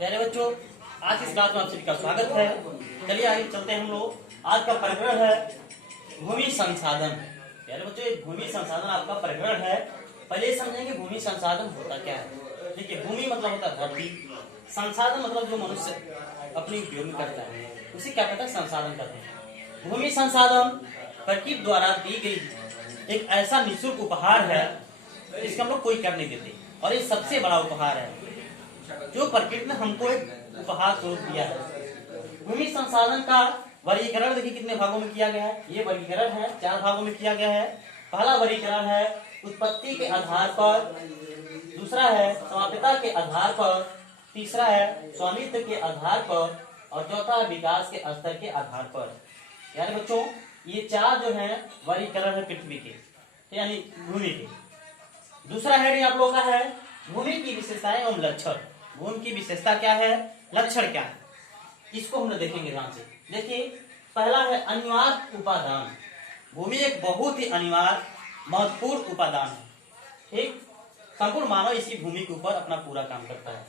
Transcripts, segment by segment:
प्यारे बच्चों, आज इस क्लास में आप सभी का स्वागत है। चलिए आगे चलते हैं हम लोग। आज का प्रकरण है भूमि संसाधन। प्यारे बच्चों, एक भूमि संसाधन आपका प्रकरण है। पहले समझेंगे भूमि संसाधन होता क्या है। देखिए, भूमि मतलब होता है धरती, संसाधन मतलब जो मनुष्य अपने उपयोग में करता है उसे क्या कहता है, संसाधन कहते हैं। भूमि संसाधन प्रकृति द्वारा दी गई एक ऐसा निःशुल्क उपहार है जिसका हम लोग कोई कर नहीं देते, और ये सबसे बड़ा उपहार है जो प्रकृति ने हमको एक उपहार स्वरूप दिया है। भूमि संसाधन का वर्गीकरण देखिए कितने भागों में किया गया है। ये वर्गीकरण है 4 भागों में किया गया है। पहला वर्गीकरण है उत्पत्ति के आधार पर, दूसरा है समाप्यता के आधार पर, तीसरा है स्वामित्व के आधार पर, और चौथा विकास के स्तर के आधार पर। यानी बच्चों, ये 4 जो है वर्गीकरण है पृथ्वी के, यानी भूमि के। दूसरा है आप लोगों का है भूमि की विशेषताएं एवं लक्षण। भूमि की विशेषता क्या है, लक्षण क्या है, इसको हम लोग देखेंगे ध्यान से। देखिए, पहला है अनिवार्य उपादान। भूमि एक बहुत ही अनिवार्य महत्वपूर्ण उपादान है। ठीक, संपूर्ण मानव इसी भूमि के ऊपर अपना पूरा काम करता है।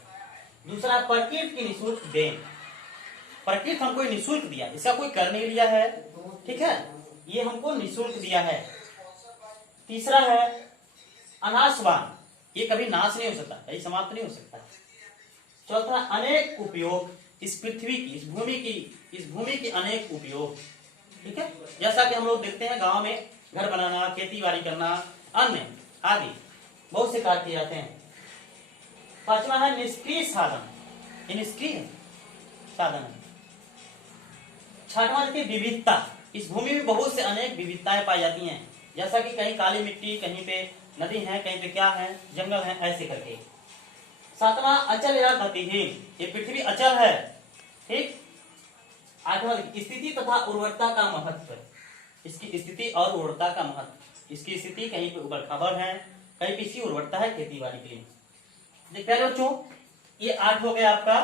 दूसरा, प्रकृति की निःशुल्क देन। प्रकृति हमको निःशुल्क दिया, इसका कोई कर नहीं लिया है, ठीक है, ये हमको निःशुल्क दिया है। तीसरा है अनाशवान, ये कभी नाश नहीं हो सकता, कहीं समाप्त नहीं हो सकता। चौथा, अनेक उपयोग। इस पृथ्वी की, इस भूमि की अनेक उपयोग, ठीक है, जैसा कि हम लोग देखते हैं गांव में घर बनाना, खेती बाड़ी करना, अन्य आदि बहुत से कार्य किए जाते हैं। पांचवा है निष्क्रिय साधन, ये निष्क्रिय साधन है। छठवां देखिए विविधता। इस भूमि में बहुत से अनेक विविधताएं पाई जाती हैं, जैसा कि कहीं काली मिट्टी, कहीं पे नदी है, कहीं पे क्या है, जंगल है, ऐसे करके। सातवां अचल या गतिहीन, ये पृथ्वी अचल है, ठीक। आठवां स्थिति तथा उर्वरता का महत्व, इसकी स्थिति और उर्वरता का महत्व। इसकी स्थिति कहीं पे ऊबड़ खाबड़ है, कहीं पे इसकी उर्वरता है खेती बाड़ी के लिए। देखिए बच्चों, ये 8 हो गया आपका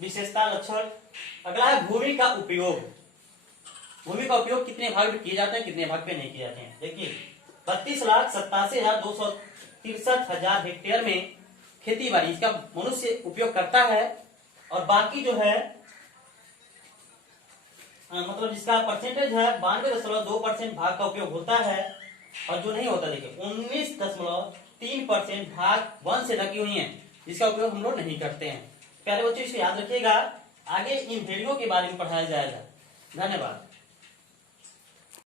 विशेषता लक्षण। अगला है भूमि का उपयोग। भूमि का उपयोग कितने भाग में किए जाते हैं, कितने भाग पे नहीं किए जाते हैं। देखिए, 32,87,263 हेक्टेयर में खेती बाड़ी इसका मनुष्य उपयोग करता है, और बाकी जो है मतलब जिसका परसेंटेज है 92.2% भाग का उपयोग होता है, और जो नहीं होता देखिए 19.3% भाग वन से ढकी हुई है, जिसका उपयोग हम लोग नहीं करते हैं। प्यारे बच्चों, इसको याद रखिएगा, आगे इन भेड़ियों के बारे में पढ़ाया जाएगा। धन्यवाद।